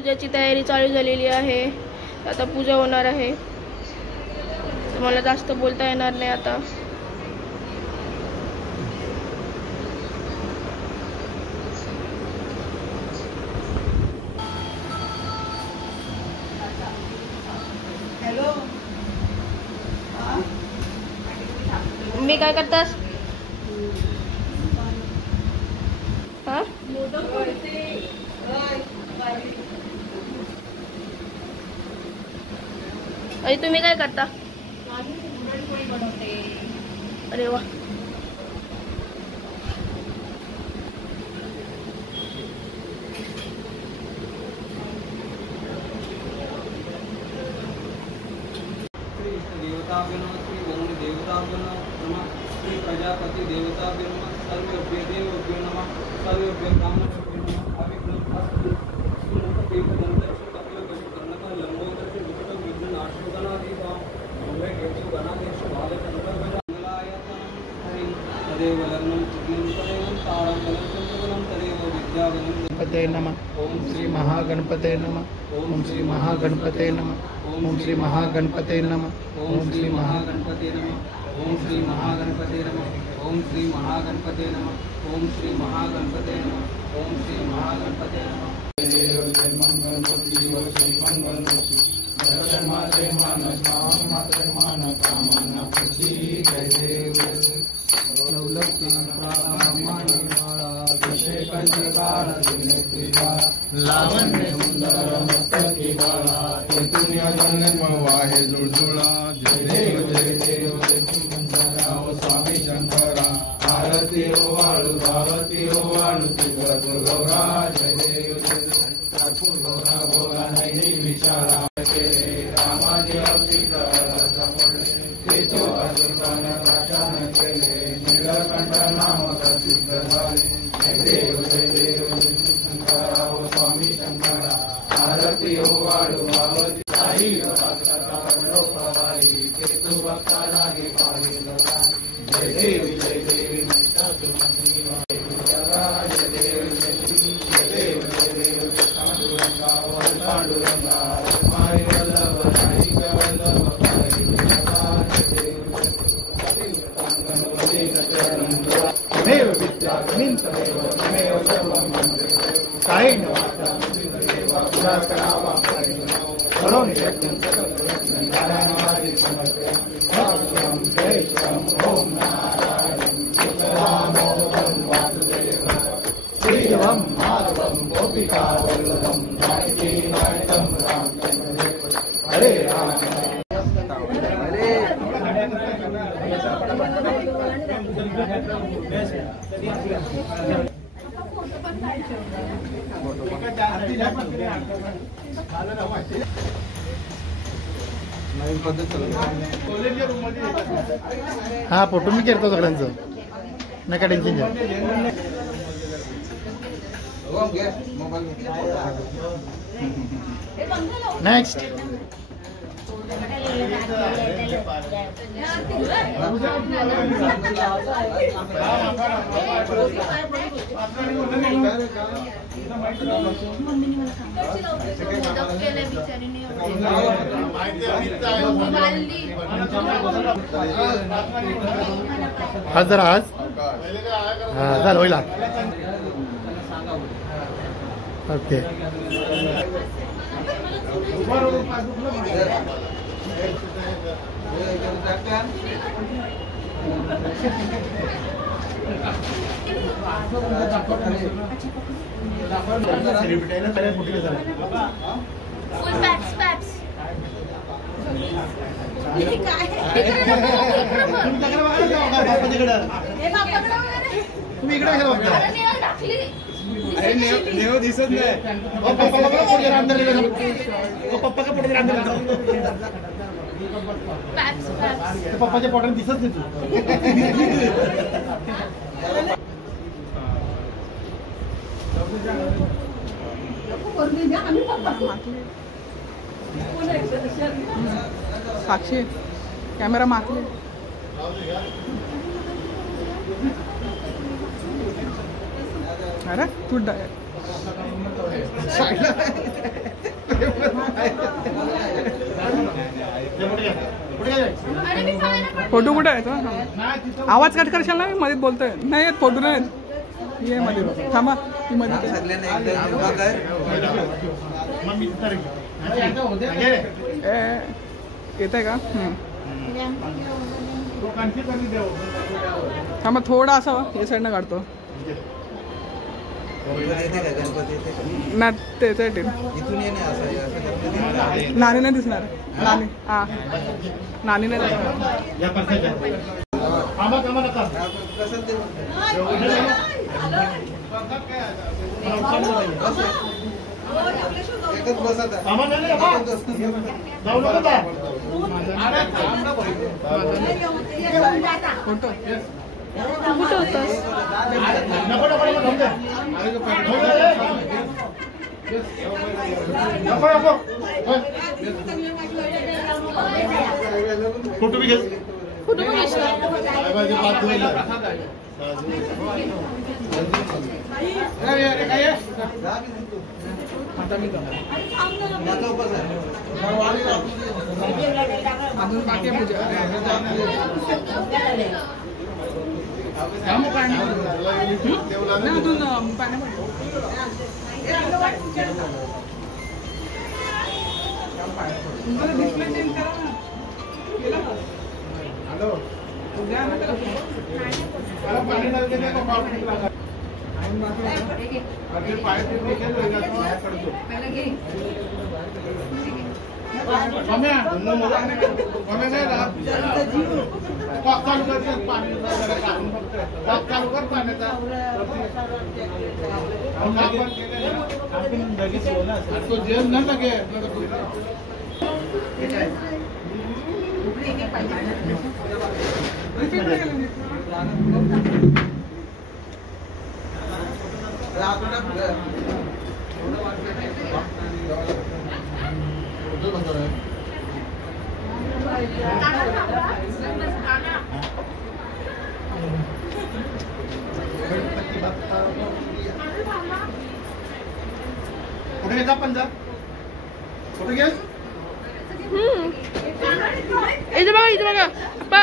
पूजाची तयारी चालू झालेली आहे। आता पूजा होणार आहे, तर मला जास्त बोलता येणार नाही आता। हॅलो, मी काय करतास? हा अरे तुम्ही काय करता? अरे वा, देवताभ्यो नमः, श्री वरुण देवताभ्यो नमः, श्री प्रजापति देवताभ्यो नमः, सर्वेभ्यो देवेभ्यो नमः, सर्वेभ्यो ब्राह्मणेभ्यो नमः। अभिप्राय एकदंतस्य कपिलवस्तु कर्णकः लंबोदरस्य विकटं विघ्ननाशकनादीपा ओमे केतु गणादेश बालचंद्रभज मंगलायतनं हरिं तदेव लग्नं चित्तं तदेव तारं बलं तदेव विद्यावनं। गणपते नमः। ओम श्री महागणपते नमः। ओम श्री महागणपते नमः। ओम श्री महागणपते नमः। ओम श्री महागणपते नमः। ओम श्री महागणपते नमः। ओम श्री महागणपते नमः। ओम श्री महागणपते नमः। ओम श्री महागणपते नमः। लावण्य सुंदर मस्तकी बाला चैतन्य जन्म वाहे जुळजुळा जय देव जय देव जय स्वामी शंकरा आरती ओ वाळू धावती ओ वाळू त्रिपुर गौरा जय देव जय ठाकूर गौरा बोला नैनी विशाला रामाजी अवतीर तेजो अजुतान प्रशान केले नीलकंठ नाम प्रसिद्ध झाले जय देव जय देव शंकरा ओ स्वामी शंकरा आरती ओ वाळू भावती साई भक्ताला प्रवाही केतु भक्ताला गे पाही जय देव जय देव जय देव जय देव जय देव पांडुरंगा पांडुरंगा माय वल्लभ नाईक वल्लभ पाही देव विद्या तमेव तमेव सर्वं कायेन वाचा देवा करावा म्हणून यज्ञ सकल नारायणाची समर्पण जय श्री ओम नारायण रामोहं वासुदेव श्रीवं माधवं गोपिका वल्लभं जानकी नायकं रामचंद्र हरे राम हा फोटो मी करतो सगळ्यांचं, नका टेन्शन घ्या। नेक्स्ट आज जरा आज हा झालं होईल ओके। तुम्ही इकडे नेव दिसत नाही पप्पा का पुढे पप्पाच्या पोटाने दिसत नाही साक्षी कॅमेरा मागले अरे तू फोटो कुठे आहे तो? आवाज कट करशाल ना, मी मध्ये बोलतोय. नाही येत फोटो नाही येत. ये मध्ये थांबा, ती मध्ये येत आहे का? थांबा थोडा असावा, या साईडनं काढतो ना. ते नानी नाही दिसणार. नानी हा नानी नाही दिसणार. कुठं होतास? फोटो भी घेस. फोटो पण घेशील? अजून बाकी आहे पूजा. अजून कुठे गेला पंजा? कुठे गेस? इथे बघा, इथे बघा पा.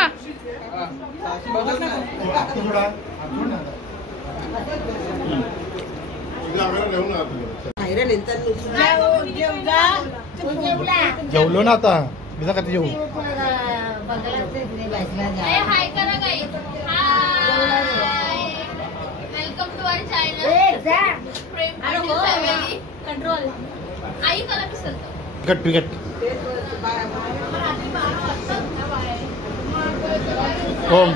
जेवलो ना आता. बिजा कधी जेवू? हाय करा गाई. Hi welcome to our channel Prem family control. आई करा पिसल गट बिगट. ओम